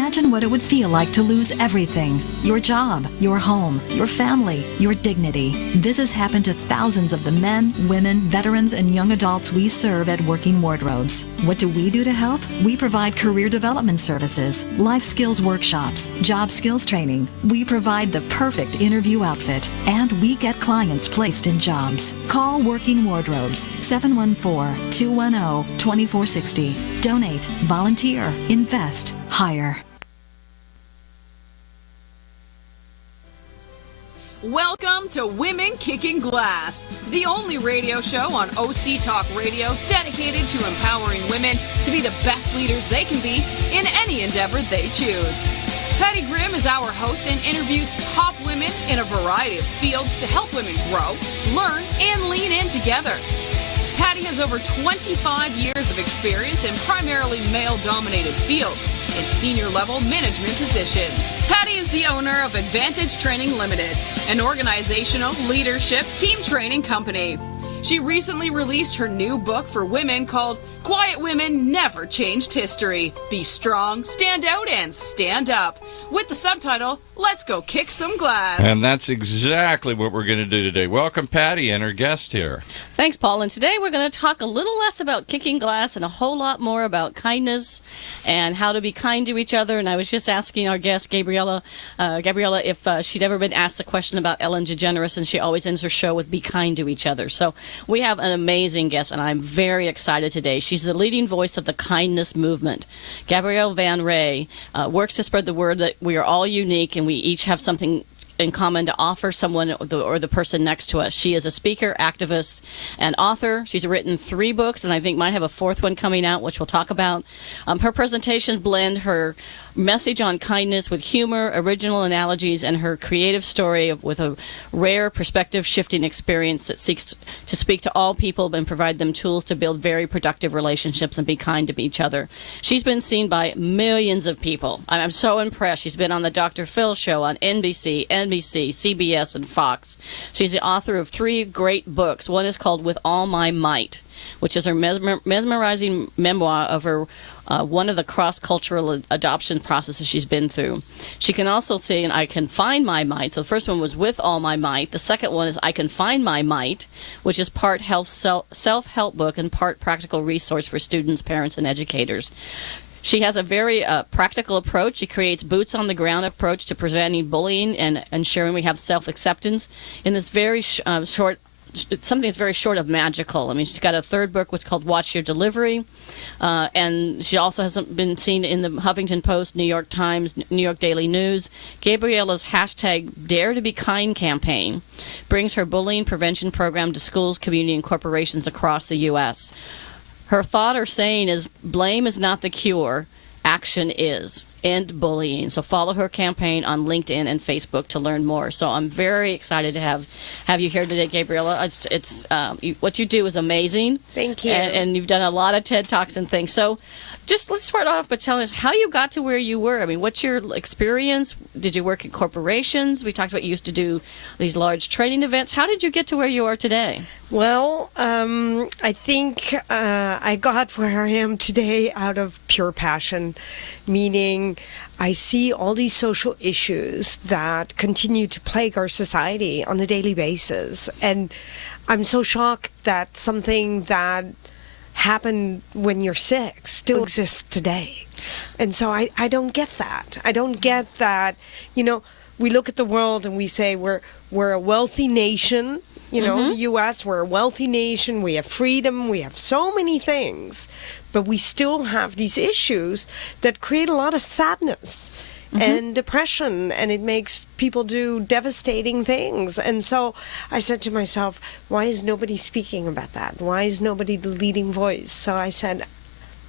Imagine what it would feel like to lose everything. Your job, your home, your family, your dignity. This has happened to thousands of the men, women, veterans, and young adults we serve at Working Wardrobes. What do we do to help? We provide career development services, life skills workshops, job skills training. We provide the perfect interview outfit, and we get clients placed in jobs. Call Working Wardrobes, 714-210-2460. Donate, volunteer, invest, hire. Welcome to Women Kicking Glass, the only radio show on OC Talk Radio dedicated to empowering women to be the best leaders they can be in any endeavor they choose. Patty Grimm is our host and interviews top women in a variety of fields to help women grow, learn, and lean in together. Patty has over 25 years of experience in primarily male-dominated fields in senior-level management positions. Patty is the owner of Advantage Training Limited, an organizational leadership team training company. She recently released her new book for women called Quiet Women Never Changed History. Be strong, stand out, and stand up. With the subtitle, Let's Go Kick Some Glass. And that's exactly what we're going to do today. Welcome, Patty, and our guest here. Thanks, Paul. And today we're going to talk a little less about kicking glass and a whole lot more about kindness and how to be kind to each other. And I was just asking our guest, Gabriella, if she'd ever been asked a question about Ellen DeGeneres, and she always ends her show with be kind to each other. So we have an amazing guest, and I'm very excited today. She's the leading voice of the kindness movement. Gabrielle Van Raj works to spread the word that we are all unique and we each have something in common to offer someone or the person next to us. She is a speaker, activist, and author. She's written 3 books, and I think might have a 4th one coming out, which we'll talk about. Her presentations blend her message on kindness with humor, original analogies, and her creative story with a rare perspective-shifting experience that seeks to speak to all people and provide them tools to build very productive relationships and be kind to each other. She's been seen by millions of people. I'm so impressed. She's been on the Dr. Phil show on NBC, CBS, and Fox. She's the author of 3 great books. One is called With All My Might, which is her mesmerizing memoir of her one of the cross-cultural adoption processes she's been through. She can also say, I Can Find My Might. So the first one was With All My Might. The second one is I Can Find My Might, which is part self-help book and part practical resource for students, parents, and educators. She has a very practical approach. She creates boots-on-the-ground approach to preventing bullying and ensuring we have self-acceptance in this very short. It's something that's very short of magical. I mean, she's got a 3rd book, which is called Watch Your Delivery, and she also has been seen in the Huffington Post, New York Times, New York Daily News. Gabriella's #DareToBeKind campaign brings her bullying prevention program to schools, community, and corporations across the U.S. Her thought or saying is, blame is not the cure, action is. End bullying. So follow her campaign on LinkedIn and Facebook to learn more. So I'm very excited to have you here today, Gabriella. It's what you do is amazing. Thank you. And you've done a lot of TED Talks and things. So just let's start off by telling us how you got to where you were. I mean, what's your experience? Did you work in corporations? We talked about you used to do these large training events. How did you get to where you are today? Well, I think I got where I am today out of pure passion, meaning I see all these social issues that continue to plague our society on a daily basis. And I'm so shocked that something that happened when you're 6 still exists today. And so I don't get that. I don't get that, we look at the world and we say we're a wealthy nation. The U.S., we're a wealthy nation, we have freedom, we have so many things, but we still have these issues that create a lot of sadness and depression, and it makes people do devastating things. And so I said to myself, why is nobody speaking about that? Why is nobody the leading voice? So I said,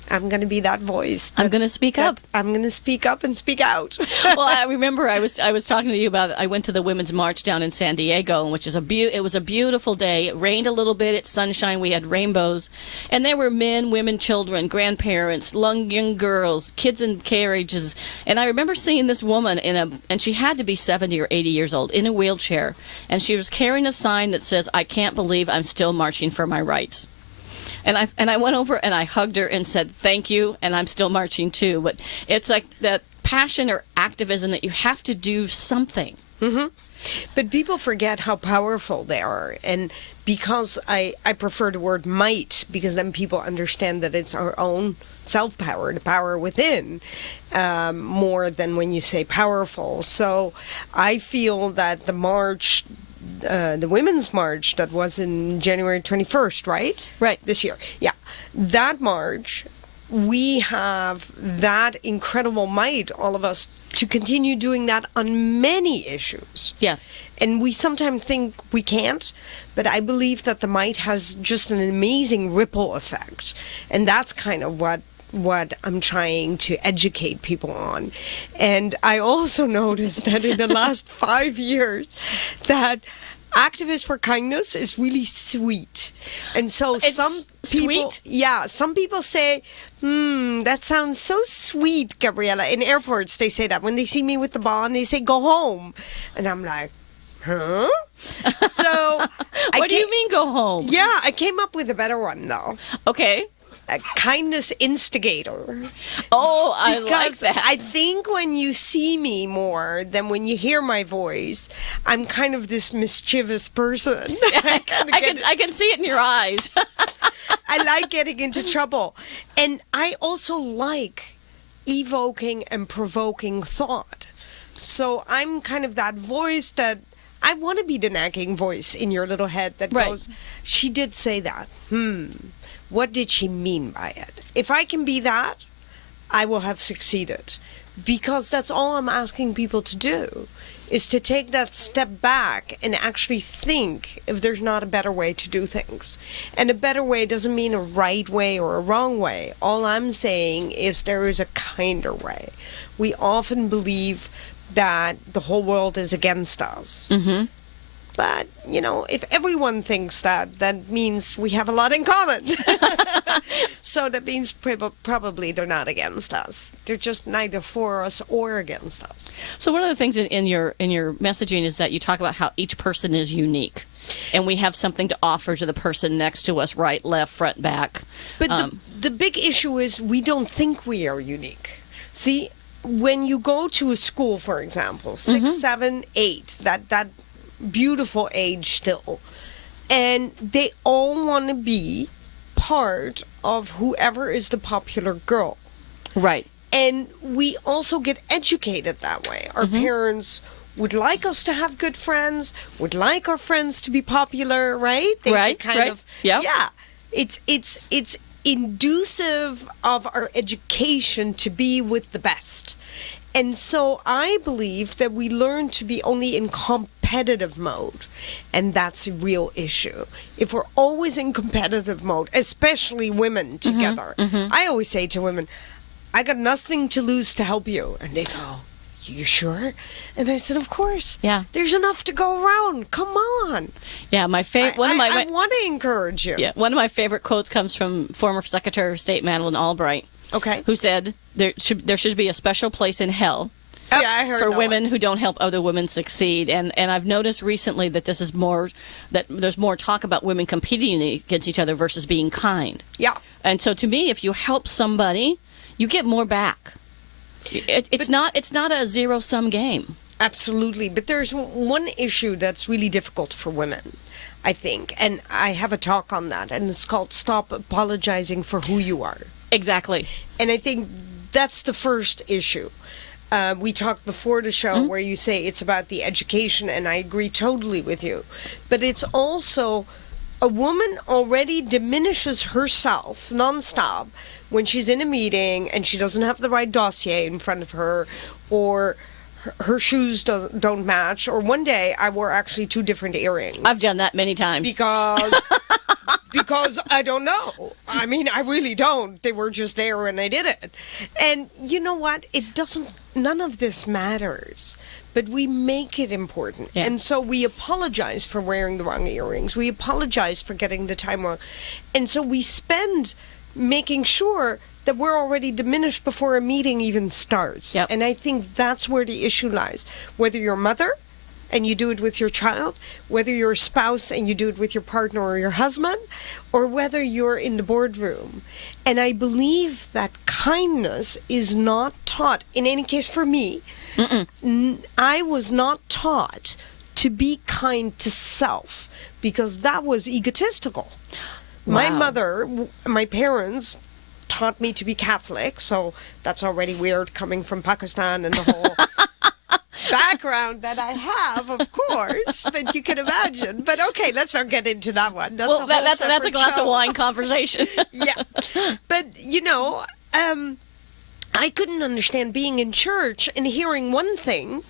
I'm going to be that voice. I'm going to speak up. I'm going to speak up and speak out. Well, I remember I was talking to you about, I went to the Women's March down in San Diego, which is it was a beautiful day. It rained a little bit. It's sunshine. We had rainbows. And there were men, women, children, grandparents, young girls, kids in carriages. And I remember seeing this woman and she had to be 70 or 80 years old, in a wheelchair. And she was carrying a sign that says, I can't believe I'm still marching for my rights. And I went over and I hugged her and said, thank you, and I'm still marching too. But it's like that passion or activism that you have to do something. But people forget how powerful they are. And because I prefer the word might, because then people understand that it's our own self-power, the power within, more than when you say powerful. So I feel that the march, the Women's March that was in January 21st, right? Right. This year. Yeah. That march, we have that incredible might, all of us, to continue doing that on many issues. Yeah. And we sometimes think we can't, but I believe that the might has just an amazing ripple effect. And that's kind of what I'm trying to educate people on. And I also noticed that in the last 5 years that Activist for Kindness is really sweet. And so It's some people, sweet? yeah, some people say, that sounds so sweet, Gabriella. In airports, they say that. When they see me with the ball, and they say, go home. And I'm like, huh? So What do you mean go home? Yeah, I came up with a better one, though. Okay. A kindness instigator. Oh, I like Because that. I think when you see me more than when you hear my voice, I'm kind of this mischievous person. I can see it in your eyes. I like getting into trouble. And I also like evoking and provoking thought. So I'm kind of that voice that I want to be the nagging voice in your little head that Right. goes, she did say that. What did she mean by it? If I can be that, I will have succeeded. Because that's all I'm asking people to do, is to take that step back and actually think if there's not a better way to do things. And a better way doesn't mean a right way or a wrong way. All I'm saying is there is a kinder way. We often believe that the whole world is against us. Mm-hmm. But, if everyone thinks that, that means we have a lot in common. So that means probably they're not against us. They're just neither for us or against us. So one of the things in your messaging is that you talk about how each person is unique, and we have something to offer to the person next to us, right, left, front, back. But the big issue is we don't think we are unique. See, when you go to a school, for example, 6, 7, 8, that beautiful age still, and they all want to be part of whoever is the popular girl. Right. And we also get educated that way. Our parents would like us to have good friends, would like our friends to be popular, right? They kind of, Yep. yeah. It's inducive of our education to be with the best. And so I believe that we learn to be only in competitive mode. And that's a real issue. If we're always in competitive mode, especially women together, I always say to women, I got nothing to lose to help you. And they go, you sure? And I said, of course. Yeah. There's enough to go around. Come on. Yeah, my favorite. I want to encourage you. Yeah, one of my favorite quotes comes from former Secretary of State Madeleine Albright, Okay. who said there should be a special place in hell Yeah, I heard for that women one. who don't help other women succeed. And I've noticed recently that there's more talk about women competing against each other versus being kind. Yeah. And so to me, if you help somebody, you get more back. It's not a zero-sum game. Absolutely. But there's one issue that's really difficult for women, I think. And I have a talk on that. And it's called Stop Apologizing for Who You Are. Exactly. And I think that's the first issue. We talked before the show where you say it's about the education, and I agree totally with you. But it's also a woman already diminishes herself nonstop when she's in a meeting and she doesn't have the right dossier in front of her, or her shoes don't match. Or one day I wore actually 2 different earrings. I've done that many times. Because I don't know. I mean, I really don't. They were just there and I did it. And you know what? None of this matters. But we make it important. Yeah. And so we apologize for wearing the wrong earrings. We apologize for getting the time wrong. And so we spend making sure that we're already diminished before a meeting even starts. Yep. And I think that's where the issue lies. Whether you're a mother, and you do it with your child, whether you're a spouse and you do it with your partner or your husband, or whether you're in the boardroom. And I believe that kindness is not taught, in any case for me. I was not taught to be kind to self because that was egotistical. Wow. My parents taught me to be Catholic, so that's already weird coming from Pakistan and the whole background that I have, of course, but you can imagine. But okay, let's not get into that one. That's That's a glass of wine conversation. Yeah. But, I couldn't understand being in church and hearing one thing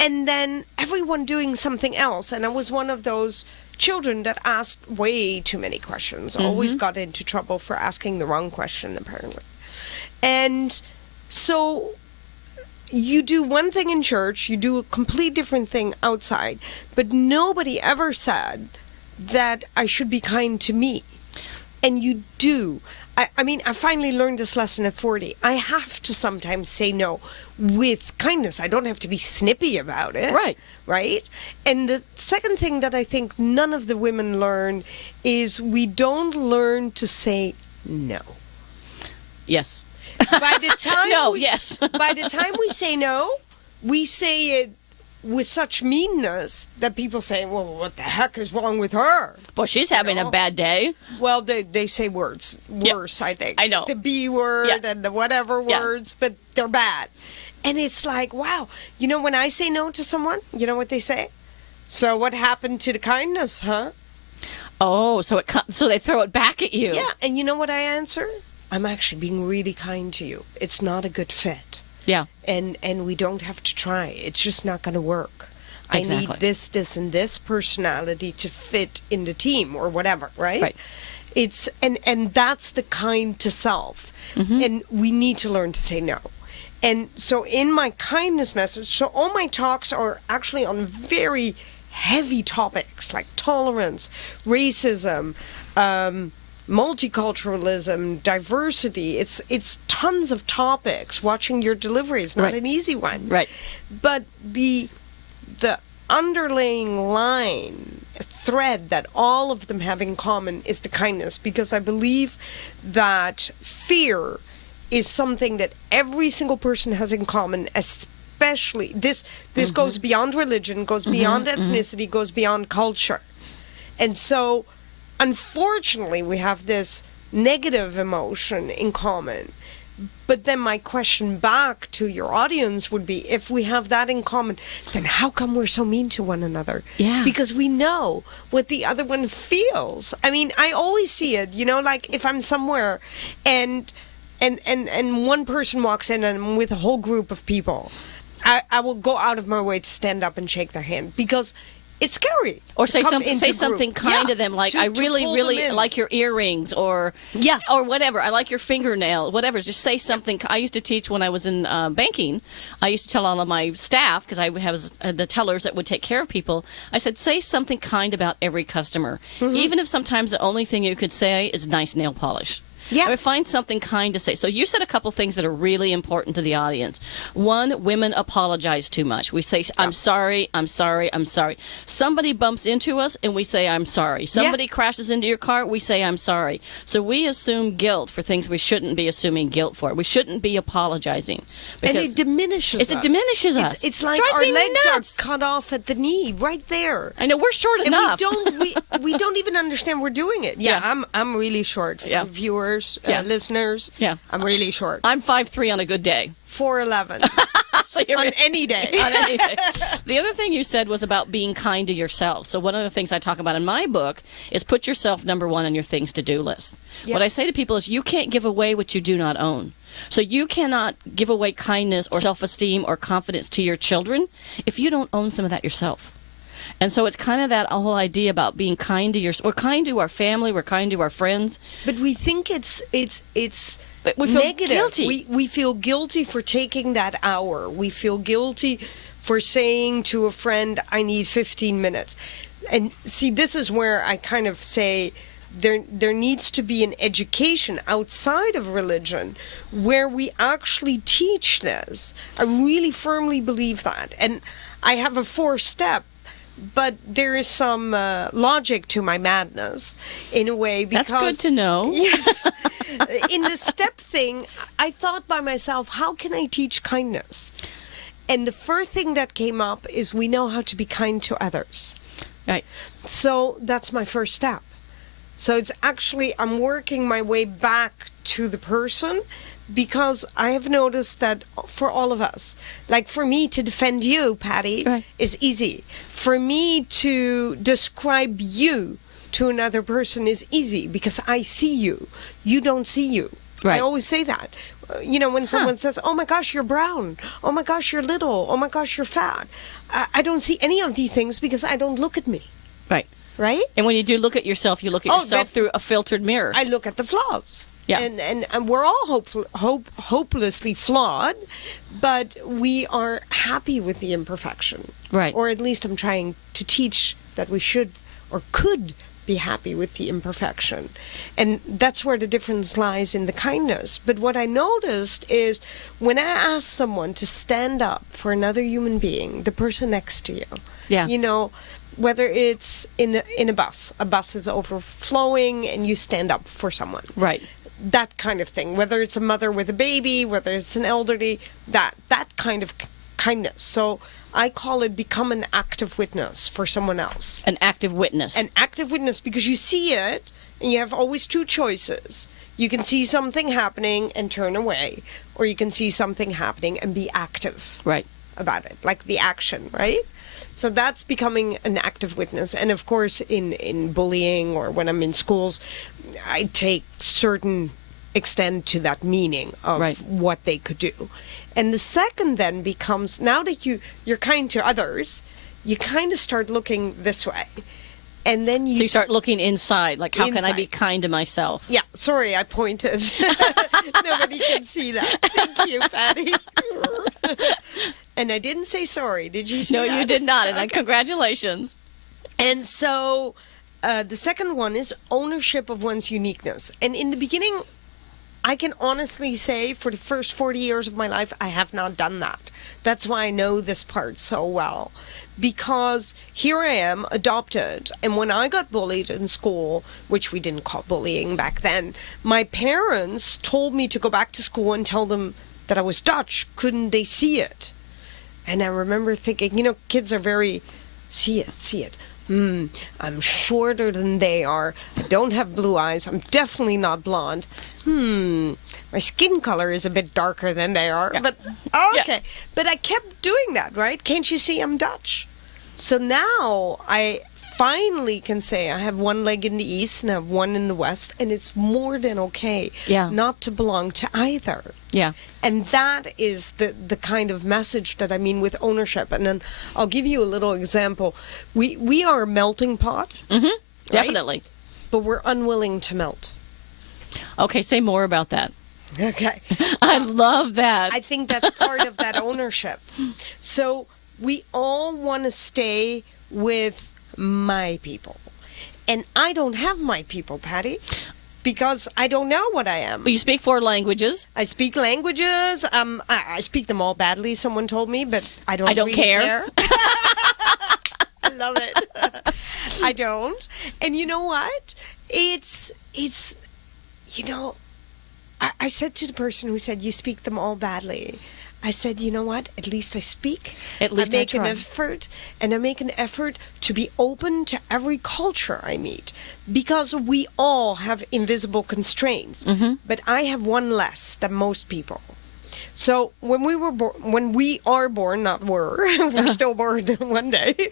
and then everyone doing something else. And I was one of those children that asked way too many questions, always got into trouble for asking the wrong question, apparently. And so you do one thing in church, you do a complete different thing outside, but nobody ever said that I should be kind to me. And you do. I mean, I finally learned this lesson at 40. I have to sometimes say no with kindness. I don't have to be snippy about it. Right. Right? And the second thing that I think none of the women learn is we don't learn to say no. Yes. By the time by the time we say no, we say it with such meanness that people say, well, what the heck is wrong with her? Boy, she's having a bad day. Well, they say worse, I think. I know. The B word and the whatever words, but they're bad. And it's like, wow. When I say no to someone, you know what they say? So what happened to the kindness, huh? Oh, so they throw it back at you. Yeah, and you know what I answer? I'm actually being really kind to you. It's not a good fit. Yeah. And we don't have to try. It's just not going to work. Exactly. I need this, and this personality to fit in the team or whatever, right? Right. It's and that's the kind to self. And we need to learn to say no. And so in my kindness message, so all my talks are actually on very heavy topics like tolerance, racism, multiculturalism, diversity. It's tons of topics. Watching your delivery is not an easy one. Right. But the underlying thread that all of them have in common is the kindness, because I believe that fear is something that every single person has in common, especially this goes beyond religion, goes beyond ethnicity, goes beyond culture. And so unfortunately, we have this negative emotion in common. But then my question back to your audience would be, if we have that in common, then how come we're so mean to one another? Yeah. Because we know what the other one feels. I mean, I always see it, like if I'm somewhere and one person walks in and I'm with a whole group of people, I will go out of my way to stand up and shake their hand, because it's scary. Or say something kind to them, like, I really like your earrings, or or whatever. I like your fingernail, whatever. Just say something. I used to teach when I was in banking. I used to tell all of my staff, because I have the tellers that would take care of people. I said, say something kind about every customer, even if sometimes the only thing you could say is nice nail polish. Yeah. I would find something kind to say. So you said a couple things that are really important to the audience. One, women apologize too much. We say, I'm sorry, I'm sorry, I'm sorry. Somebody bumps into us and we say, I'm sorry. Somebody crashes into your car, we say, I'm sorry. So we assume guilt for things we shouldn't be assuming guilt for. We shouldn't be apologizing. And it diminishes us. It diminishes us. It's like our legs are cut off at the knee, right there. I know, we're short enough. We don't even understand we're doing it. Yeah. I'm really short. Viewers. Listeners, I'm really short. I'm 5'3" on a good day. 4'11". So on any day. On any day. The other thing you said was about being kind to yourself. So one of the things I talk about in my book is put yourself number one on your things to do list. Yep. What I say to people is, you can't give away what you do not own. So you cannot give away kindness or self-esteem or confidence to your children if you don't own some of that yourself. And so it's kind of that whole idea about being kind to we're kind to our family, we're kind to our friends. But we think it's but we feel negative. Guilty. We feel guilty for taking that hour. We feel guilty for saying to a friend, I need 15 minutes. And see, this is where I kind of say, there needs to be an education outside of religion where we actually teach this. I really firmly believe that. And I have a 4-step, but there is some logic to my madness in a way. Because, That's good to know. Yes. In the step thing, I thought by myself, how can I teach kindness? And the first thing that came up is we know how to be kind to others. Right. So that's my first step. So it's actually, I'm working my way back to the person, because I have noticed that for all of us, like for me to defend you, Patty, Right. is easy. For me to describe you to another person is easy because I see you. You don't see you. Right. I always say that. When someone says, oh my gosh, you're brown. Oh my gosh, you're little. Oh my gosh, you're fat. I don't see any of these things because I don't look at me. Right. Right? And when you do look at yourself, you look at yourself through a filtered mirror. I look at the flaws. Yeah. And we're all hopelessly flawed, but we are happy with the imperfection. Right. Or at least I'm trying to teach that we should or could be happy with the imperfection. And that's where the difference lies in the kindness. But what I noticed is when I ask someone to stand up for another human being, the person next to you, Yeah. whether it's in a bus is overflowing and you stand up for someone. Right. That kind of thing. Whether it's a mother with a baby, whether it's an elderly, that kind of kindness. So I call it become an active witness for someone else. An active witness. An active witness, because you see it and you have always 2 choices. You can see something happening and turn away, or you can see something happening and be active Right. about it, like the action, right? So that's becoming an active witness. And of course, in bullying or when I'm in schools, I take certain extent to that meaning of Right. what they could do. And the second then becomes, now that you're kind to others, you kind of start looking this way. And then So you start looking inside, like, how can I be Inside. kind to myself? Yeah, sorry, I pointed. Nobody can see that. Thank you, Patty. And I didn't say sorry. Did you see No, that? you did not, and congratulations. And so the second one is ownership of one's uniqueness. And in the beginning, I can honestly say for the first 40 years of my life, I have not done that. That's why I know this part so well. Because here I am, adopted, and when I got bullied in school, which we didn't call bullying back then, my parents told me to go back to school and tell them that I was Dutch. Couldn't they see it? And I remember thinking, kids are very, see it. I'm shorter than they are. I don't have blue eyes. I'm definitely not blonde. My skin color is a bit darker than they are. Yeah. But, okay. Yeah. But I kept doing that, right? Can't you see I'm Dutch? So now I finally can say I have one leg in the East and I have one in the West, and it's more than okay not to belong to either. Yeah. And that is the kind of message that I mean with ownership. And then I'll give you a little example. We are a melting pot. Mm-hmm. Right? Definitely. But we're unwilling to melt. Okay, say more about that. Okay. I love that. I think that's part of that ownership. So we all want to stay with my people. And I don't have my people, Patty, because I don't know what I am. You speak 4 languages. I speak languages. I speak them all badly, someone told me, but I don't really care. I love it. I don't. And you know what? It's I said to the person who said, you speak them all badly, I said, you know what? At least I speak. At least I make an try. effort, and I make an effort to be open to every culture I meet, because we all have invisible constraints. Mm-hmm. But I have one less than most people. So when we are born, not were, we're still born one day.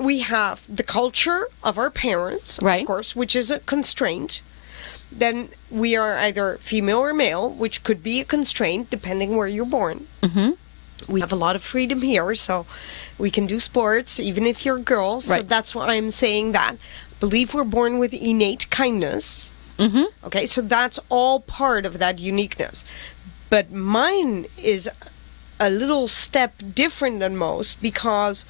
We have the culture of our parents, Right. of course, which is a constraint. Then we are either female or male, which could be a constraint depending where you're born. Mm-hmm. We have a lot of freedom here, so we can do sports even if you're a girl. So Right. that's why I'm saying that. I believe we're born with innate kindness. Mm-hmm. Okay, so that's all part of that uniqueness. But mine is a little step different than most because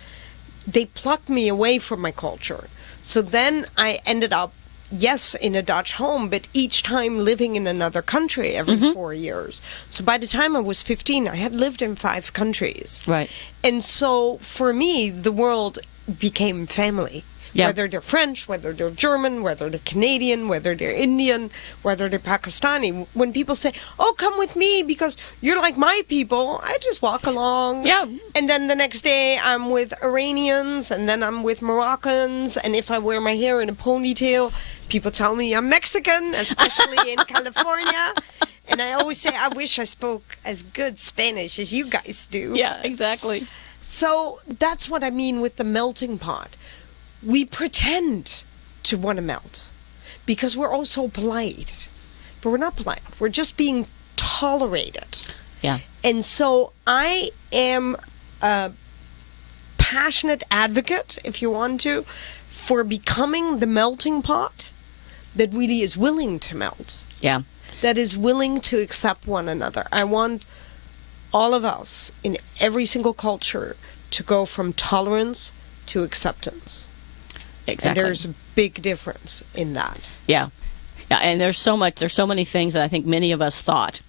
they plucked me away from my culture. So then I ended up yes, in a Dutch home, but each time living in another country every 4 years. So by the time I was 15, I had lived in 5 countries. Right. And so for me, the world became family. Yeah. Whether they're French, whether they're German, whether they're Canadian, whether they're Indian, whether they're Pakistani. When people say, oh, come with me because you're like my people, I just walk along. Yeah. And then the next day I'm with Iranians, and then I'm with Moroccans. And if I wear my hair in a ponytail, people tell me I'm Mexican, especially in California. And I always say, I wish I spoke as good Spanish as you guys do. Yeah, exactly. So that's what I mean with the melting pot. We pretend to want to melt because we're all so polite. But we're not polite. We're just being tolerated. Yeah. And so I am a passionate advocate, if you want to, for becoming the melting pot that really is willing to melt. Yeah. That is willing to accept one another. I want all of us in every single culture to go from tolerance to acceptance. Exactly. And there's a big difference in that. Yeah. Yeah, and there's so many things that I think many of us thought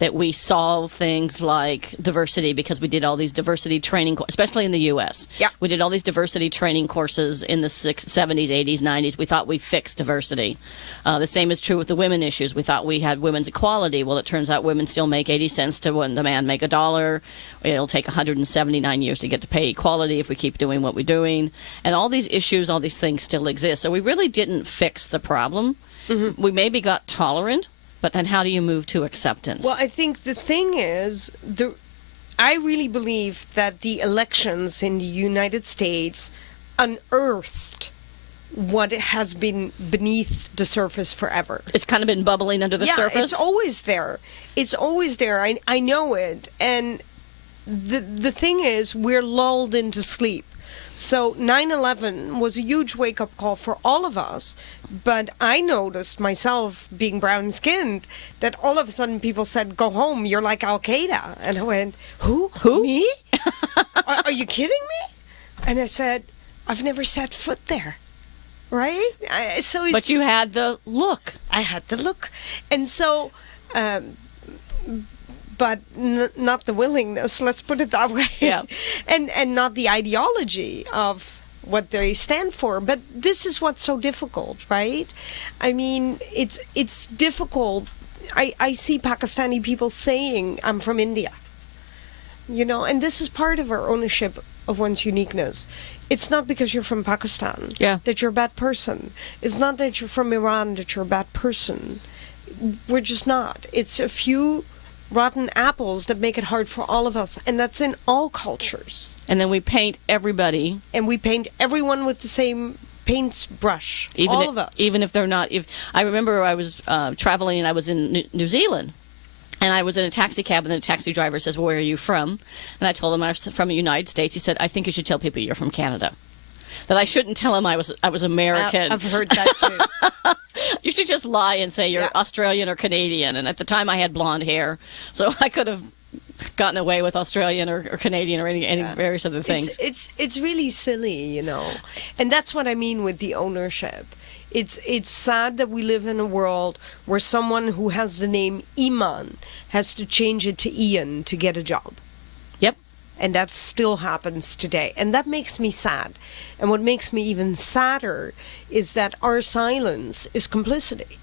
that we solve things like diversity because we did all these diversity training, especially in the U.S. Yeah. We did all these diversity training courses in the 70s, 80s, 90s. We thought we fixed diversity. The same is true with the women issues. We thought we had women's equality. Well, it turns out women still make 80 cents to when the man make $1. It'll take 179 years to get to pay equality if we keep doing what we're doing. And all these issues, all these things still exist. So we really didn't fix the problem. Mm-hmm. We maybe got tolerant, but then how do you move to acceptance? Well, I think the thing is, I really believe that the elections in the United States unearthed what has been beneath the surface forever. It's kind of been bubbling under the surface? Yeah, it's always there. It's always there. I know it. And the thing is, we're lulled into sleep. So 9/11 was a huge wake-up call for all of us. But I noticed myself, being brown-skinned, that all of a sudden people said, go home, you're like Al-Qaeda. And I went, who? Me? Are you kidding me? And I said, I've never set foot there. Right? But you had the look. I had the look. And so... but not the willingness, let's put it that way. Yeah. and not the ideology of what they stand for. But this is what's so difficult, right? I mean, it's difficult. I see Pakistani people saying, I'm from India. You know, and this is part of our ownership of one's uniqueness. It's not because you're from Pakistan that you're a bad person. It's not that you're from Iran that you're a bad person. We're just not. It's a few rotten apples that make it hard for all of us, and that's in all cultures. And then we paint everybody, and we paint everyone with the same paintbrush. All of us, even if they're not. If I remember, I was traveling and I was in New Zealand, and I was in a taxi cab, and the taxi driver says, "Where are you from?" And I told him I was from the United States. He said, "I think you should tell people you're from Canada." That I shouldn't tell him I was American. I've heard that too. You should just lie and say you're Australian or Canadian. And at the time I had blonde hair, so I could have gotten away with Australian or Canadian or any various other things. It's really silly, you know. And that's what I mean with the ownership. It's sad that we live in a world where someone who has the name Iman has to change it to Ian to get a job. Yep. And that still happens today. And that makes me sad. And what makes me even sadder is that our silence is complicity.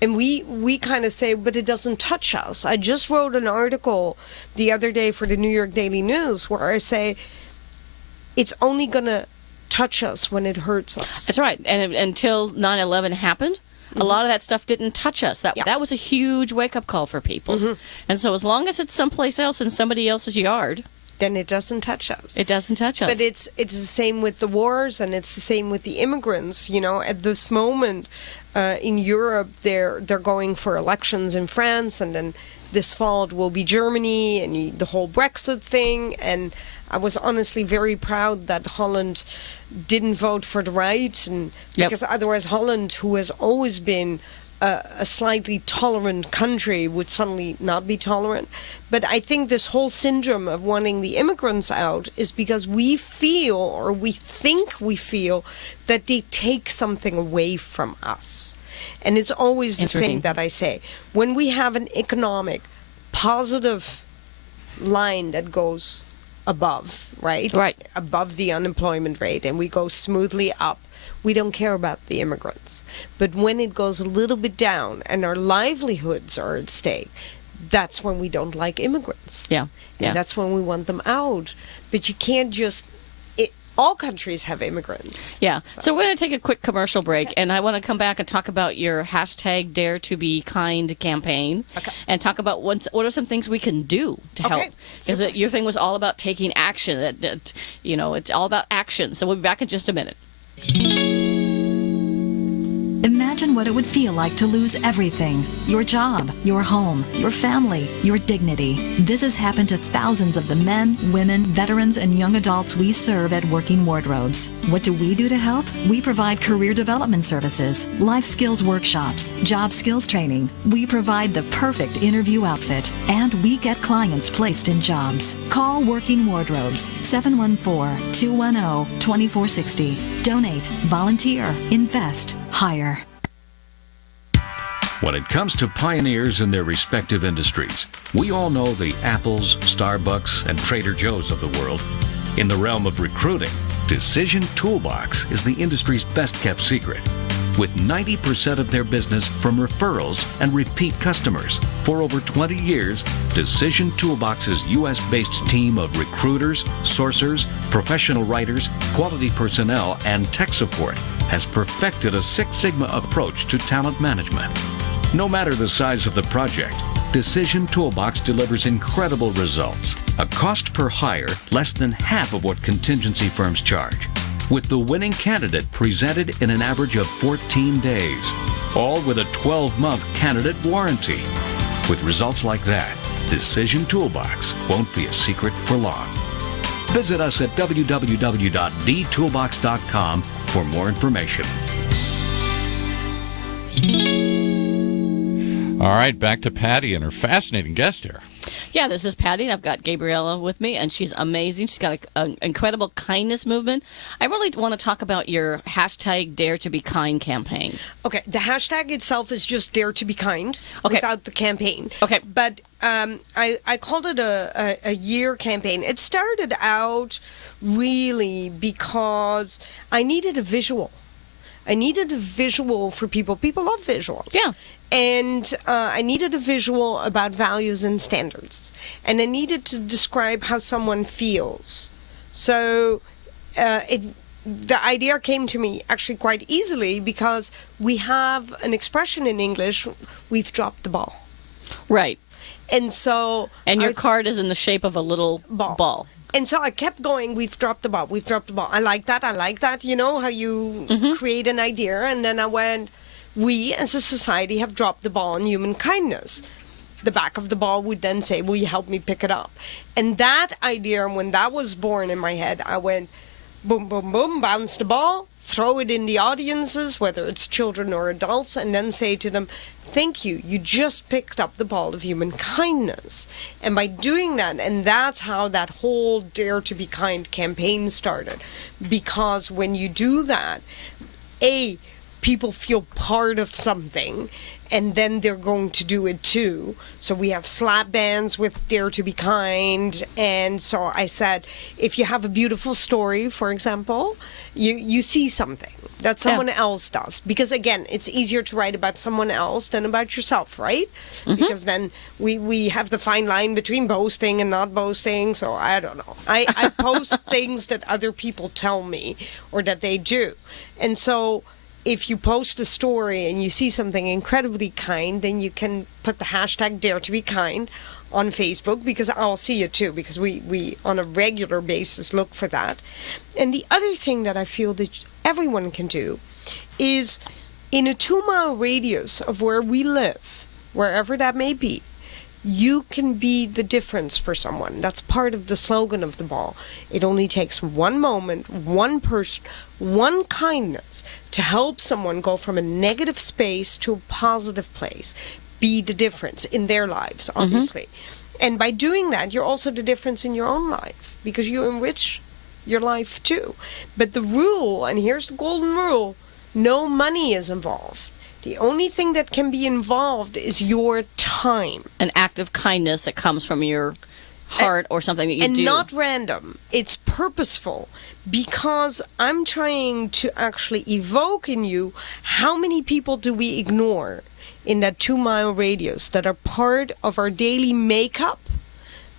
And we kind of say, but it doesn't touch us. I just wrote an article the other day for the New York Daily News where I say, it's only going to touch us when it hurts us. That's right. And until 9/11 happened, a lot of that stuff didn't touch us. That was a huge wake-up call for people. Mm-hmm. And so as long as it's someplace else in somebody else's yard, then it doesn't touch us. It doesn't touch us. But it's the same with the wars, and it's the same with the immigrants. You know, at this moment in Europe, they're going for elections in France, and then this fall it will be Germany, and the whole Brexit thing. And I was honestly very proud that Holland didn't vote for the right, and because otherwise Holland, who has always been a slightly tolerant country would suddenly not be tolerant. But I think this whole syndrome of wanting the immigrants out is because we feel, or we think we feel, that they take something away from us. And it's always the same that I say. When we have an economic positive line that goes above, right? Above the unemployment rate, and we go smoothly up, we don't care about the immigrants. But when it goes a little bit down and our livelihoods are at stake, that's when we don't like immigrants. Yeah. And that's when we want them out. But you can't just... all countries have immigrants. Yeah. So we're going to take a quick commercial break, and I want to come back and talk about your hashtag Dare to Be Kind campaign, and talk about what are some things we can do to help. Because your thing was all about taking action. It's all about action. So we'll be back in just a minute. Imagine what it would feel like to lose everything: your job, your home, your family, your dignity. This has happened to thousands of the men, women, veterans, and young adults we serve at Working Wardrobes. What do we do to help? We provide career development services, life skills workshops, job skills training. We provide the perfect interview outfit, and we get clients placed in jobs. Call Working Wardrobes, 714-210-2460. Donate, volunteer, invest, hire. When it comes to pioneers in their respective industries, we all know the Apples, Starbucks, and Trader Joe's of the world. In the realm of recruiting, Decision Toolbox is the industry's best-kept secret, with 90% of their business from referrals and repeat customers. For over 20 years, Decision Toolbox's U.S.-based team of recruiters, sourcers, professional writers, quality personnel, and tech support has perfected a Six Sigma approach to talent management. No matter the size of the project, Decision Toolbox delivers incredible results. A cost per hire less than half of what contingency firms charge, with the winning candidate presented in an average of 14 days, all with a 12-month candidate warranty. With results like that, Decision Toolbox won't be a secret for long. Visit us at www.dtoolbox.com for more information. All right, back to Patty and her fascinating guest here. Yeah, this is Patty, and I've got Gabriella with me, and she's amazing. She's got an incredible kindness movement. I really want to talk about your hashtag Dare to Be Kind campaign. Okay, the hashtag itself is just Dare to Be Kind, without the campaign. Okay. But I called it a year campaign. It started out really because I needed a visual. I needed a visual for people. People love visuals. Yeah. And I needed a visual about values and standards. And I needed to describe how someone feels. So the idea came to me actually quite easily because we have an expression in English, we've dropped the ball. Right. And so... And your card is in the shape of a little ball. And so I kept going, we've dropped the ball, we've dropped the ball. I like that. You know, how you create an idea. And then I went... We, as a society, have dropped the ball on human kindness. The back of the ball would then say, will you help me pick it up? And that idea, when that was born in my head, I went, boom, boom, boom, bounce the ball, throw it in the audiences, whether it's children or adults, and then say to them, thank you, you just picked up the ball of human kindness. And by doing that, and that's how that whole Dare to Be Kind campaign started. Because when you do that, people feel part of something, and then they're going to do it too. So we have slap bands with Dare to Be Kind. And so I said, if you have a beautiful story, for example, you see something that someone else does. Because again, it's easier to write about someone else than about yourself, right? Because then we have the fine line between boasting and not boasting. So I don't know. I post things that other people tell me or that they do. And so if you post a story and you see something incredibly kind, then you can put the hashtag Dare to Be Kind on Facebook, because I'll see it too, because we on a regular basis look for that. And the other thing that I feel that everyone can do is, in a 2-mile radius of where we live, wherever that may be, you can be the difference for someone. That's part of the slogan of the ball. It only takes one moment, one person, one kindness to help someone go from a negative space to a positive place. Be the difference in their lives, obviously. And by doing that, you're also the difference in your own life, because you enrich your life too. But the rule, and here's the golden rule, no money is involved. The only thing that can be involved is your time. An act of kindness that comes from your heart or something that you do. And not random. It's purposeful, because I'm trying to actually evoke in you, how many people do we ignore in that 2-mile radius that are part of our daily makeup,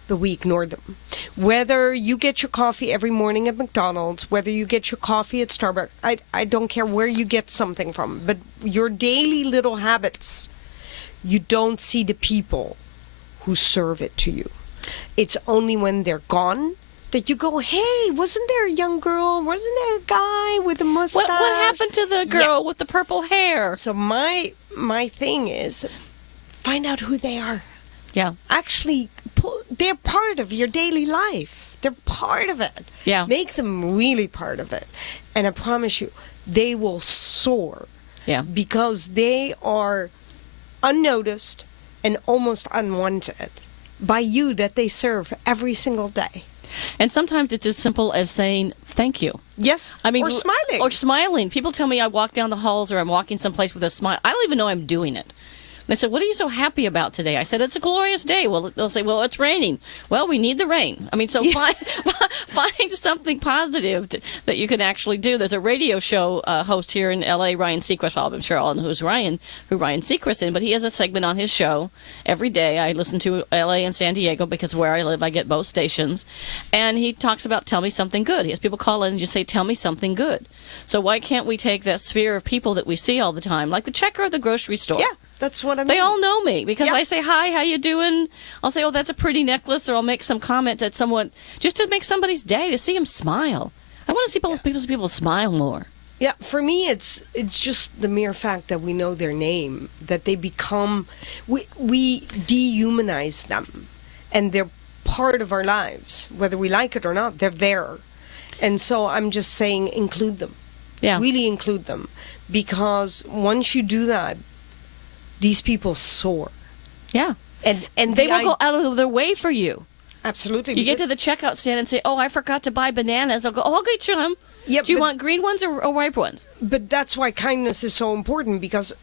but we ignore them. Whether you get your coffee every morning at McDonald's, whether you get your coffee at Starbucks, I don't care where you get something from, but your daily little habits, you don't see the people who serve it to you. It's only when they're gone that you go, hey, wasn't there a young girl? Wasn't there a guy with a mustache? What happened to the girl with the purple hair? So my thing is, find out who they are. Yeah. Actually, they're part of your daily life. They're part of it. Yeah. Make them really part of it. And I promise you, they will soar. Yeah. Because they are unnoticed and almost unwanted by you that they serve every single day. And sometimes it's as simple as saying thank you. Yes. I mean, or smiling. Or smiling. People tell me I walk down the halls or I'm walking someplace with a smile. I don't even know I'm doing it. They said, what are you so happy about today? I said, it's a glorious day. Well, they'll say, well, it's raining. Well, we need the rain. I mean, so find something positive that you can actually do. There's a radio show host here in L.A., Ryan Seacrest. Well, I'm sure all know who Ryan Seacrest is, but he has a segment on his show every day. I listen to L.A. and San Diego because where I live, I get both stations. And he talks about tell me something good. He has people call in and just say, tell me something good. So why can't we take that sphere of people that we see all the time, like the checker at the grocery store? Yeah. That's what I mean. They all know me because Yep. I say, hi, how you doing? I'll say, oh, that's a pretty necklace, or I'll make some comment that someone, just to make somebody's day, to see them smile. I want to see people smile more. Yeah, for me, it's just the mere fact that we know their name, that they become, we dehumanize them, and they're part of our lives, whether we like it or not. They're there, and so I'm just saying, include them. Yeah, really include them, because once you do that, these people soar. Yeah, and they will go out of their way for you. Absolutely. You get to the checkout stand and say, oh, I forgot to buy bananas. I'll go, oh, I'll get you them. Yeah, do you want green ones or ripe ones? But that's why kindness is so important, because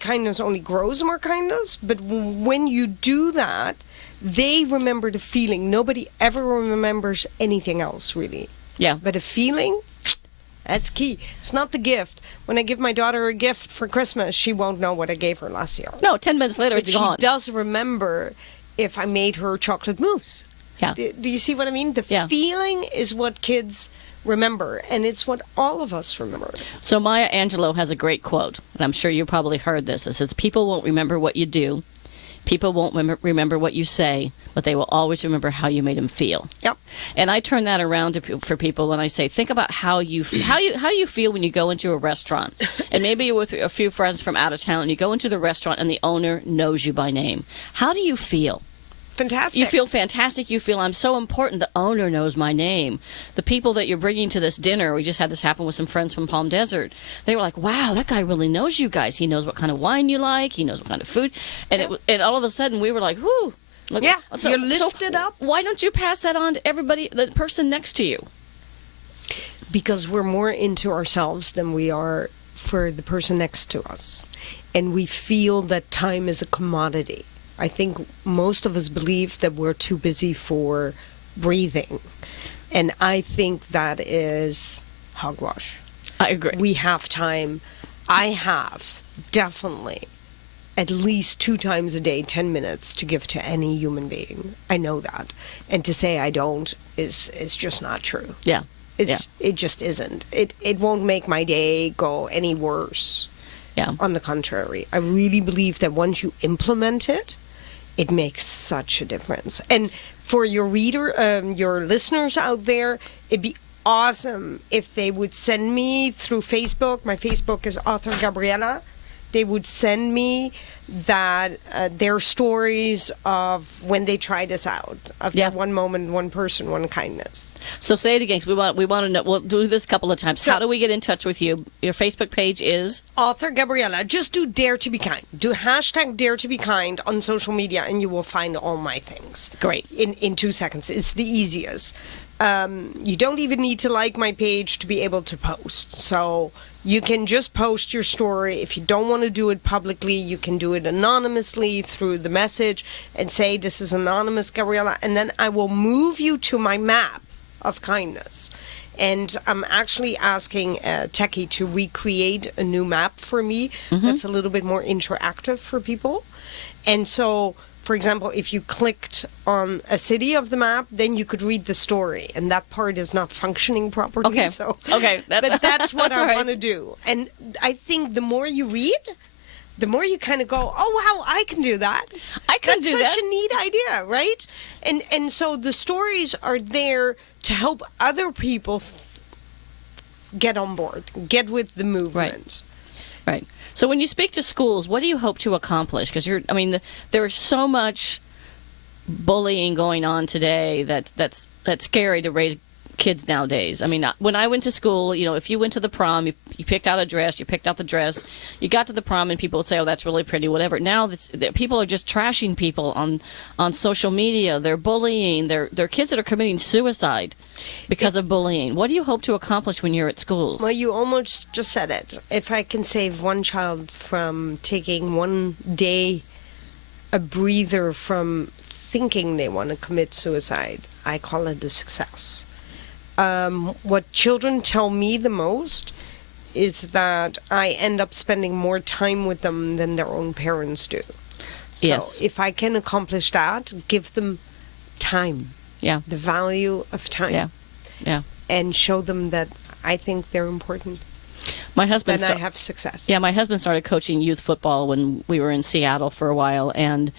kindness only grows more kindness, but when you do that, they remember the feeling. Nobody ever remembers anything else, really. Yeah. But a feeling, that's key. It's not the gift. When I give my daughter a gift for Christmas, she won't know what I gave her last year. No, 10 minutes later, But it's gone. she does remember if I made her chocolate mousse. Yeah. Do you see what I mean? The Yeah. feeling is what kids remember, and it's what all of us remember. So Maya Angelou has a great quote, and I'm sure you probably heard this. It says, people won't remember what you do. People won't remember what you say, but they will always remember how you made them feel. Yep. And I turn that around for people when I say, think about how you feel when you go into a restaurant, and maybe you're with a few friends from out of town, and you go into the restaurant and the owner knows you by name. How do you feel? Fantastic. You feel fantastic. You feel I'm so important. The owner knows my name. The people that you're bringing to this dinner, we just had this happen with some friends from Palm Desert. They were like, wow, that guy really knows you guys. He knows what kind of wine you like. He knows what kind of food. And and all of a sudden we were like, whoo. Look, Yeah, you're lifted up. Why don't you pass that on to everybody, the person next to you? Because we're more into ourselves than we are for the person next to us. And we feel that time is a commodity. I think most of us believe that we're too busy for breathing. And I think that is hogwash. I agree. We have time. I have definitely at least 2 times a day, 10 minutes to give to any human being. I know that. And to say I don't is just not true. Yeah. It just isn't. It won't make my day go any worse. Yeah. On the contrary, I really believe that once you implement it, it makes such a difference. And for your your listeners out there, it'd be awesome if they would send me through Facebook. My Facebook is author Gabriella. They would send me that their stories of when they tried us out, of Yeah. that one moment, one person, one kindness. So say it again, 'cause we want to know. We'll do this a couple of times. So- How do we get in touch with you? Your Facebook page is? Author Gabriella. Just do Dare to Be Kind. Do hashtag Dare to Be Kind on social media, and you will find all my things. Great. In 2 seconds. It's the easiest. You don't even need to like my page to be able to post. So you can just post your story. If you don't want to do it publicly, you can do it anonymously through the message and say, this is anonymous, Gabriella, and then I will move you to my map of kindness. And I'm actually asking Techie to recreate a new map for me that's a little bit more interactive for people. And so, for example, if you clicked on a city of the map, then you could read the story, and that part is not functioning properly. Okay. So, Okay. but that's what that's I all right. want to do. And I think the more you read, the more you kind of go, oh wow, I can do that. I can That's do such that. a neat idea, right? And so the stories are there to help other people get on board, get with the movement. Right. So when you speak to schools, what do you hope to accomplish? Because there is so much bullying going on today that's scary to raise kids nowadays. I mean, when I went to school, if you went to the prom, you picked out a dress, you picked out the dress, you got to the prom, and people would say, "Oh, that's really pretty," whatever. Now people are just trashing people on social media. They're bullying. They're kids that are committing suicide because of bullying. What do you hope to accomplish when you're at schools? Well, you almost just said it. If I can save one child from taking one day a breather from thinking they want to commit suicide, I call it a success. What children tell me the most is that I end up spending more time with them than their own parents do. So Yes. if I can accomplish that, give them time. Yeah. The value of time. Yeah. Yeah. And show them that I think they're important. My husband. Then I have success. Yeah, my husband started coaching youth football when we were in Seattle for a while, and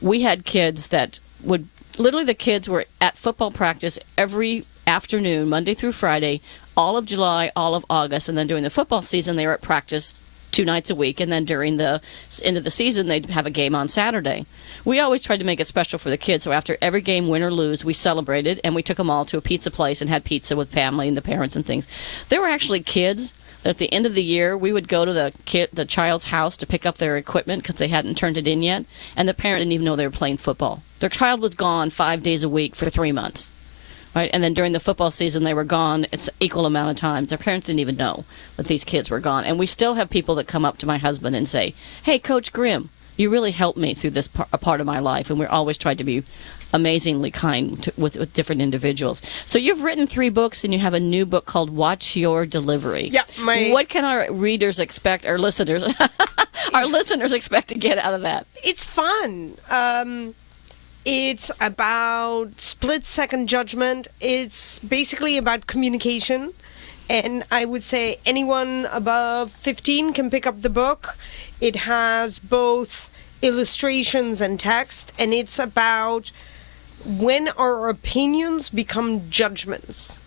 we had kids that would literally, the kids were at football practice every afternoon, Monday through Friday, all of July, all of August, and then during the football season, they were at practice 2 nights a week, and then during the end of the season, they'd have a game on Saturday. We always tried to make it special for the kids, so after every game, win or lose, we celebrated, and we took them all to a pizza place and had pizza with family and the parents and things. There were actually kids that at the end of the year, we would go to the child's house to pick up their equipment because they hadn't turned it in yet, and the parents didn't even know they were playing football. Their child was gone 5 days a week for 3 months. Right, and then during the football season, they were gone. It's equal amount of times. Their parents didn't even know that these kids were gone. And we still have people that come up to my husband and say, "Hey, Coach Grimm, you really helped me through this part of my life." And we're always trying to be amazingly kind with different individuals. So you've written 3 books, and you have a new book called Watch Your Delivery. Yeah, What can our readers expect, our listeners, our listeners expect to get out of that? It's fun. It's about split-second judgment. It's basically about communication. And I would say anyone above 15 can pick up the book. It has both illustrations and text. And it's about when our opinions become judgments,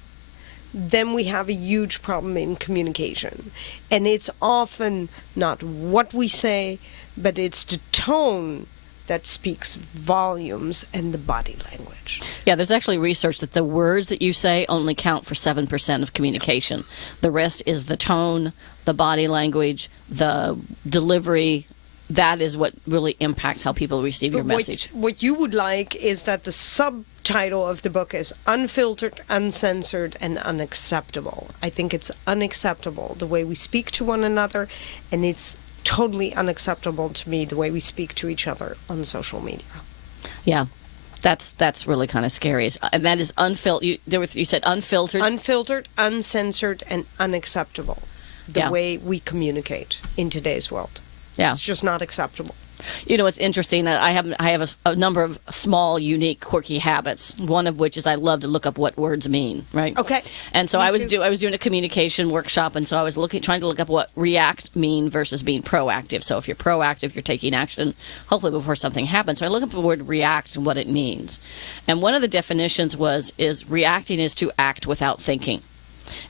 then we have a huge problem in communication. And it's often not what we say, but it's the tone that speaks volumes and the body language. Yeah, there's actually research that the words that you say only count for 7% of communication. The rest is the tone, the body language, the delivery. That is what really impacts how people receive your message. What you would like is that the subtitle of the book is Unfiltered, Uncensored, and Unacceptable. I think it's unacceptable the way we speak to one another, and it's totally unacceptable to me the way we speak to each other on social media. Yeah, that's really kind of scary. And that is unfiltered. You said unfiltered. Unfiltered, uncensored, and unacceptable. The Yeah. way we communicate in today's world. Yeah. It's just not acceptable. You know, it's interesting. I have a number of small, unique, quirky habits. One of which is I love to look up what words mean. Right. Okay. And so Me I was too. doing a communication workshop, and so I was trying to look up what react mean versus being proactive. So if you're proactive, you're taking action, hopefully before something happens. So I look up the word react and what it means. And one of the definitions is reacting is to act without thinking.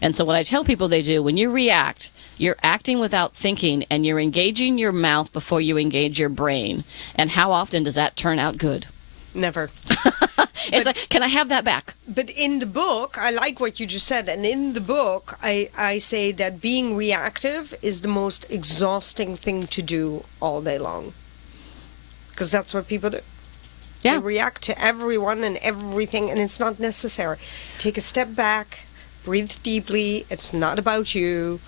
And so what I tell people they do, when you react, you're acting without thinking, and you're engaging your mouth before you engage your brain. And how often does that turn out good? Never. It's like, can I have that back? But in the book, I like what you just said. And in the book, I say that being reactive is the most exhausting thing to do all day long. Because that's what people do. Yeah. They react to everyone and everything, and it's not necessary. Take a step back, breathe deeply. It's not about you.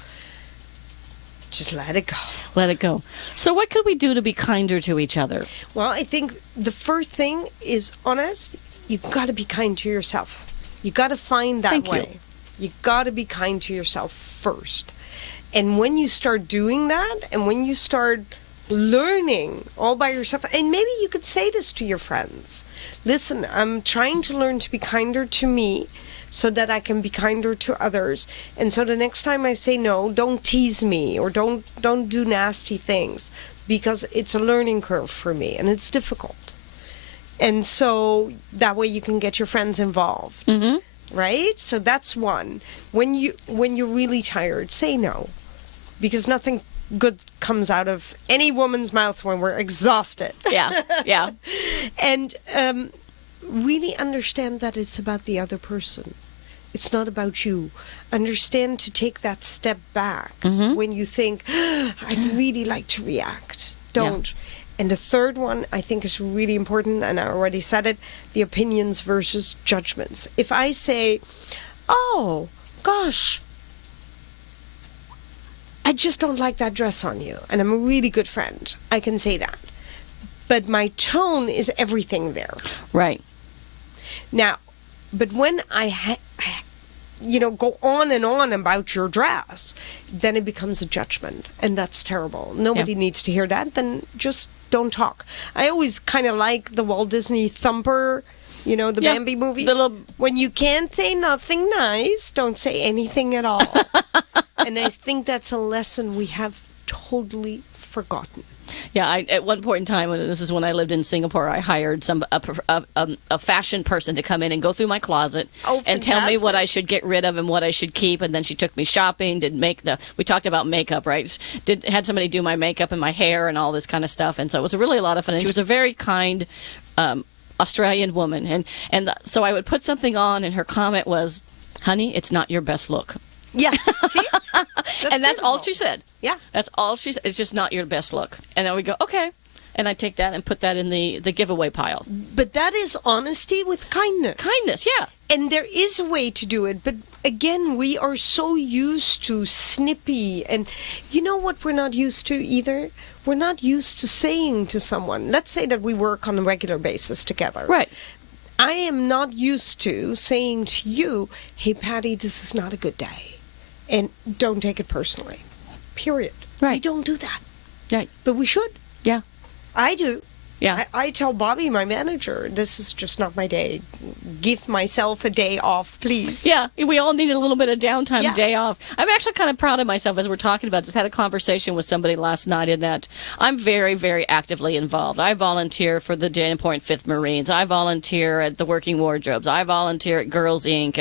Just let it go. Let it go. So what could we do to be kinder to each other? Well, I think the first thing is honest. You got to be kind to yourself. You got to find that Thank you. way. You got to be kind to yourself first. And when you start doing that, and when you start learning all by yourself, and maybe you could say this to your friends. Listen, I'm trying to learn to be kinder to me so that I can be kinder to others. And so the next time I say no, don't tease me or don't do nasty things, because it's a learning curve for me and it's difficult. And so that way you can get your friends involved. Mm-hmm. Right? So that's one. When you're really tired, say no. Because nothing good comes out of any woman's mouth when we're exhausted. Yeah, yeah. And really understand that it's about the other person. It's not about you. Understand to take that step back when you think, I'd really like to react. Don't. Yeah. And the third one I think is really important, and I already said it, the opinions versus judgments. If I say, oh, gosh, I just don't like that dress on you, and I'm a really good friend, I can say that. But my tone is everything there. Right. Now, but when I go on and on about your dress, then it becomes a judgment, and that's terrible. Nobody needs to hear that. Then just don't talk. I always kind of like the Walt Disney Thumper, the Bambi movie. When you can't say nothing nice, don't say anything at all. And I think that's a lesson we have totally forgotten. Yeah, at one point in time, this is when I lived in Singapore, I hired a fashion person to come in and go through my closet and tell me what I should get rid of and what I should keep. And then she took me shopping, we talked about makeup, right? Had somebody do my makeup and my hair and all this kind of stuff. And so it was really a lot of fun. And she was a very kind Australian woman. And so I would put something on, and her comment was, honey, it's not your best look. Yeah, see? That's all she said. Yeah. That's all she said. It's just not your best look. And then we go, okay. And I take that and put that in the giveaway pile. But that is honesty with kindness. Kindness, yeah. And there is a way to do it. But again, we are so used to snippy. And you know what we're not used to either? We're not used to saying to someone, let's say that we work on a regular basis together. Right. I am not used to saying to you, hey, Patty, this is not a good day. And don't take it personally. Period. Right. We don't do that. Right. But we should. Yeah. I do. Yeah. I tell Bobby, my manager, this is just not my day. Give myself a day off, please. Yeah. We all need a little bit of downtime, day off. I'm actually kind of proud of myself as we're talking about this. I had a conversation with somebody last night in that I'm very, very actively involved. I volunteer for the Dana Point 5th Marines. I volunteer at the Working Wardrobes. I volunteer at Girls Inc.,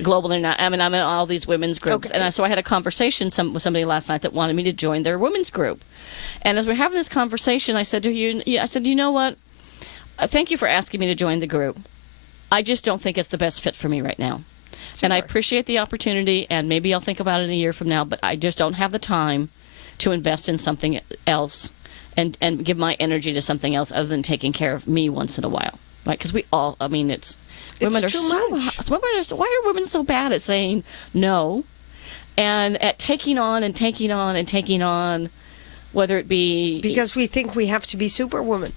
Global International. I'm in all these women's groups. Okay. And so I had a conversation with somebody last night that wanted me to join their women's group. And as we're having this conversation, I said to you know what? Thank you for asking me to join the group. I just don't think it's the best fit for me right now. And I appreciate the opportunity, and maybe I'll think about it a year from now, but I just don't have the time to invest in something else and give my energy to something else other than taking care of me once in a while. Right? Because women are too much. Why are women so bad at saying no and at taking on and taking on and taking on? Whether it be... Because we think we have to be Superwoman.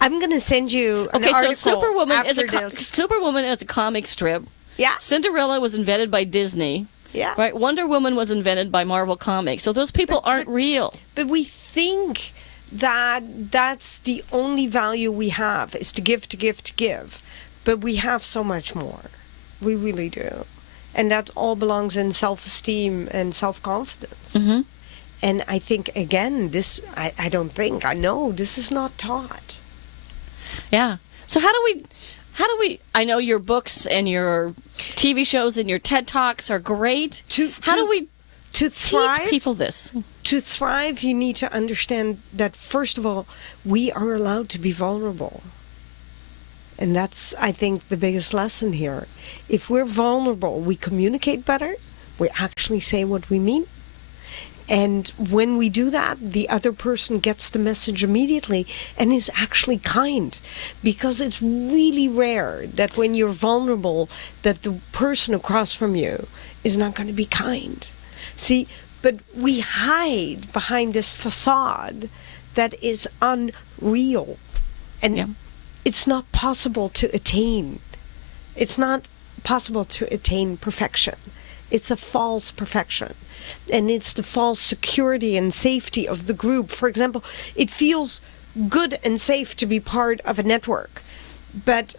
I'm going to send you an article so Superwoman after Superwoman is a comic strip. Yeah. Cinderella was invented by Disney. Yeah. Right? Wonder Woman was invented by Marvel Comics. So those people aren't real. But we think that that's the only value we have, is to give, to give, to give. But we have so much more. We really do. And that all belongs in self-esteem and self-confidence. Mm-hmm. And I think, again, I know this is not taught. Yeah. So how do we, I know your books and your TV shows and your TED Talks are great. How do we to thrive, teach people this. to thrive, you need to understand that, first of all, we are allowed to be vulnerable. And that's, I think, the biggest lesson here. If we're vulnerable, we communicate better. We actually say what we mean. And when we do that, the other person gets the message immediately and is actually kind. Because it's really rare that when you're vulnerable, that the person across from you is not going to be kind. See, but we hide behind this facade that is unreal. And it's not possible to attain. It's not possible to attain perfection. It's a false perfection. And it's the false security and safety of the group. For example, it feels good and safe to be part of a network. But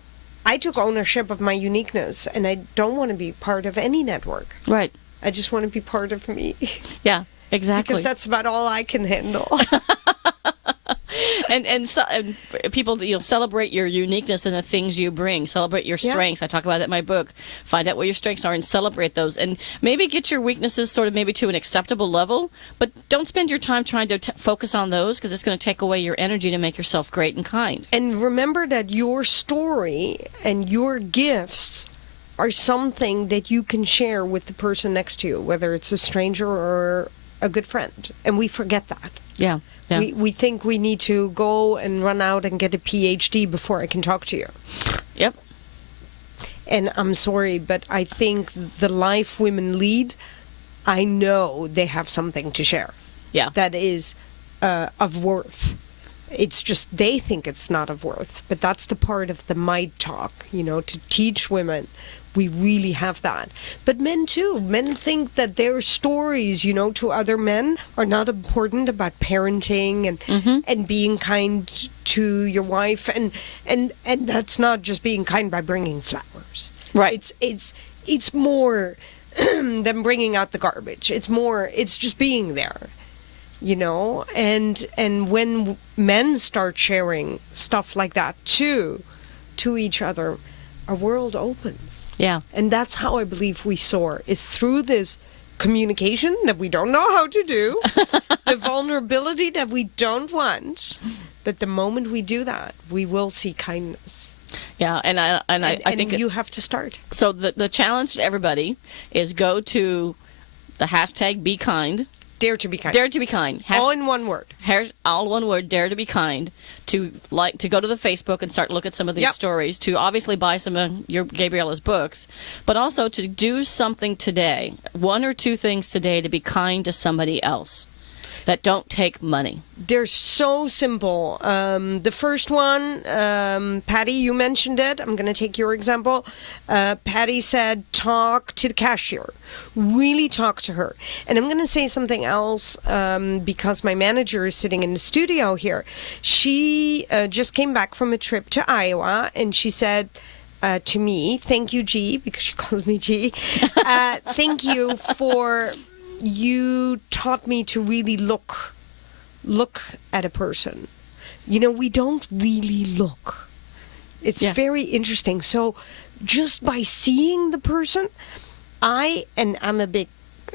I took ownership of my uniqueness, and I don't want to be part of any network. Right. I just want to be part of me. Yeah, exactly. Because that's about all I can handle. And people, celebrate your uniqueness and the things you bring. Celebrate your strengths. I talk about that in my book. Find out what your strengths are and celebrate those. And maybe get your weaknesses sort of maybe to an acceptable level, but don't spend your time trying to focus on those, because it's going to take away your energy to make yourself great and kind. And remember that your story and your gifts are something that you can share with the person next to you, whether it's a stranger or a good friend. And we forget that. Yeah. Yeah. We think we need to go and run out and get a PhD before I can talk to you. Yep. And I'm sorry, but I think the life women lead, I know they have something to share. Yeah. That is of worth. It's just they think it's not of worth. But that's the part of the might talk, to teach women. We really have that. But men too. Men think that their stories, to other men are not important, about parenting and being kind to your wife. And that's not just being kind by bringing flowers. Right. It's more than bringing out the garbage. It's just being there. And when men start sharing stuff like that too, to each other, our world opens. Yeah. And that's how I believe we soar, is through this communication that we don't know how to do, the vulnerability that we don't want. But the moment we do that, we will see kindness. Yeah, and I think you have to start. So the challenge to everybody is go to the hashtag Be Kind. Dare to be kind. Dare to be kind. All in one word. All one word. Dare to be kind. To go to the Facebook and start to look at some of these stories. To obviously buy some of your Gabriella's books, but also to do something today. 1 or 2 things today to be kind to somebody else that don't take money. They're so simple. The first one, Patty, you mentioned it. I'm going to take your example. Patty said, talk to the cashier. Really talk to her. And I'm going to say something else because my manager is sitting in the studio here. She just came back from a trip to Iowa, and she said to me, thank you, G, because she calls me G. Thank you for... You taught me to really look at a person. We don't really look. It's very interesting. So just by seeing the person, I'm a big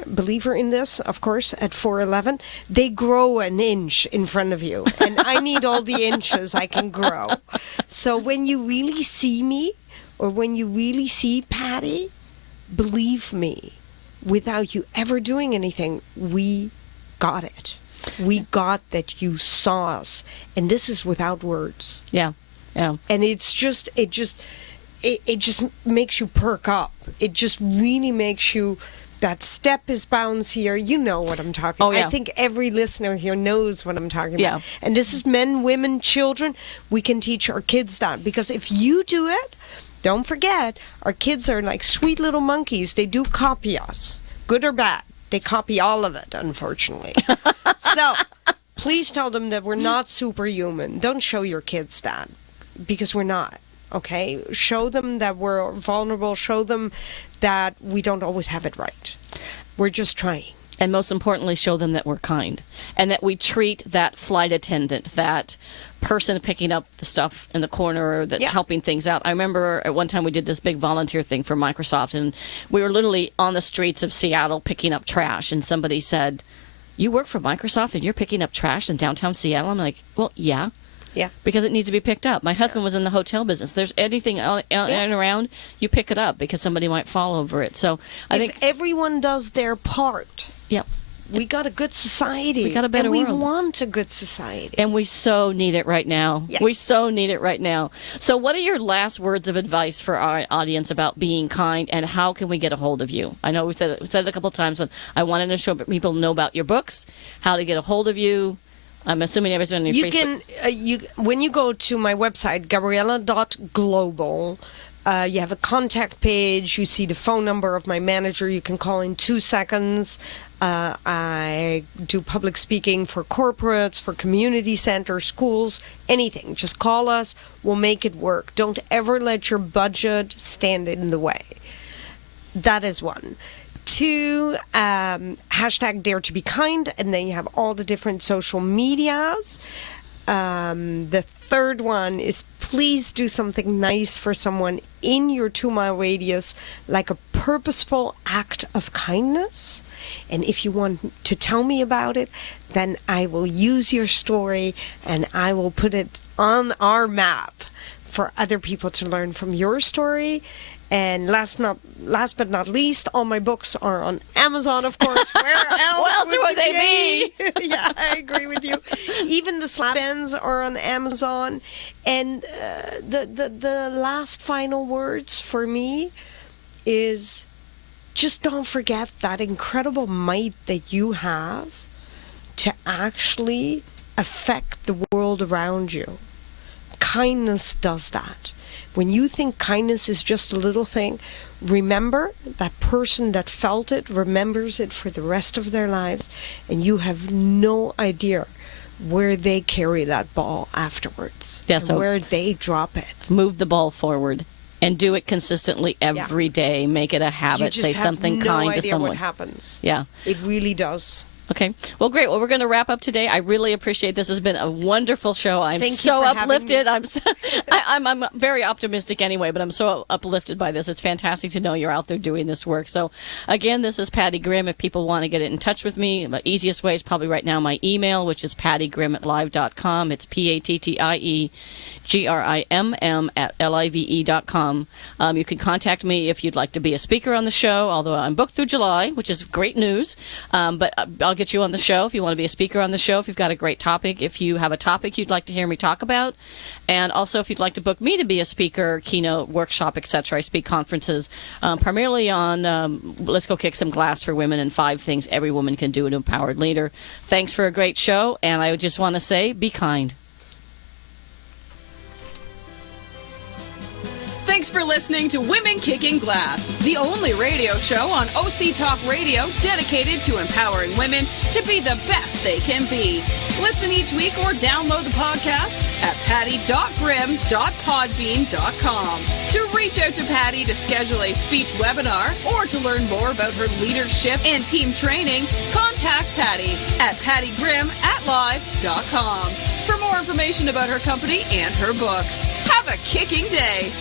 believer in this, of course, at 4'11", they grow an inch in front of you. And I need all the inches I can grow. So when you really see me, or when you really see Patty, believe me, without you ever doing anything, we got it. We got that you saw us. And this is without words. Yeah. Yeah. And it just makes you perk up. It just really makes you, that step is bouncier. You know what I'm talking about. Yeah. I think every listener here knows what I'm talking Yeah. about. And this is men, women, children. We can teach our kids that. Because if you do it, don't forget, our kids are like sweet little monkeys. They do copy us, good or bad. They copy all of it, unfortunately. So please tell them that we're not superhuman. Don't show your kids that, because we're not, okay? Show them that we're vulnerable. Show them that we don't always have it right. We're just trying. And most importantly, show them that we're kind and that we treat that flight attendant, that person picking up the stuff in the corner that's helping things out. I remember at one time we did this big volunteer thing for Microsoft, and we were literally on the streets of Seattle picking up trash, and somebody said, "You work for Microsoft and you're picking up trash in downtown Seattle?" I'm like, well, yeah. Yeah. Because it needs to be picked up. My husband was in the hotel business. There's anything out and around, you pick it up because somebody might fall over it. So I think if everyone does their part, we got a good society. We got a better world. world. We want a good society. And we so need it right now. Yes. We so need it right now. So what are your last words of advice for our audience about being kind, and how can we get a hold of you? I know we said it a couple of times, but I wanted to show people know about your books, how to get a hold of you. I'm assuming everybody's on your Facebook. When you go to my website, gabriella.global, you have a contact page. You see the phone number of my manager. You can call in 2 seconds. I do public speaking for corporates, for community centers, schools, anything. Just call us. We'll make it work. Don't ever let your budget stand in the way. That is one. 2, hashtag Dare to Be Kind, and then you have all the different social medias. The 3rd one is please do something nice for someone in your 2-mile radius, like a purposeful act of kindness. And if you want to tell me about it, then I will use your story and I will put it on our map for other people to learn from your story. And last but not least, all my books are on Amazon, of course. Where else would they be? Yeah, I agree with you. Even the slap ends are on Amazon. And the last final words for me is just don't forget that incredible might that you have to actually affect the world around you. Kindness does that. When you think kindness is just a little thing, remember that person that felt it remembers it for the rest of their lives, and you have no idea where they carry that ball afterwards, so where they drop it. Move the ball forward and do it consistently every day. Make it a habit. You just Say have something no kind idea to someone. what happens. Yeah. It really does. Okay. Well, great. Well, we're going to wrap up today. I really appreciate this. Has been a wonderful show. I'm Thank you so for having uplifted. me. I'm very optimistic anyway, but I'm so uplifted by this. It's fantastic to know you're out there doing this work. So, again, this is Patty Grimm. If people want to get in touch with me, the easiest way is probably right now my email, which is pattygrimm@live.com. It's PATTIEGRIMM@LIVE.com. You can contact me if you'd like to be a speaker on the show, although I'm booked through July, which is great news. But I'll get you on the show if you want to be a speaker on the show, if you've got a great topic, if you have a topic you'd like to hear me talk about, and also if you'd like to book me to be a speaker, keynote, workshop, etc. I speak conferences primarily on Let's Go Kick Some Glass for Women and 5 things every woman can do, an empowered leader. Thanks for a great show, and I just want to say, be kind. Thanks for listening to Women Kicking Glass, the only radio show on OC Talk Radio dedicated to empowering women to be the best they can be. Listen each week or download the podcast at patty.grimm.podbean.com. To reach out to Patty to schedule a speech webinar or to learn more about her leadership and team training, contact Patty at pattygrimm@live.com. For more information about her company and her books, have a kicking day.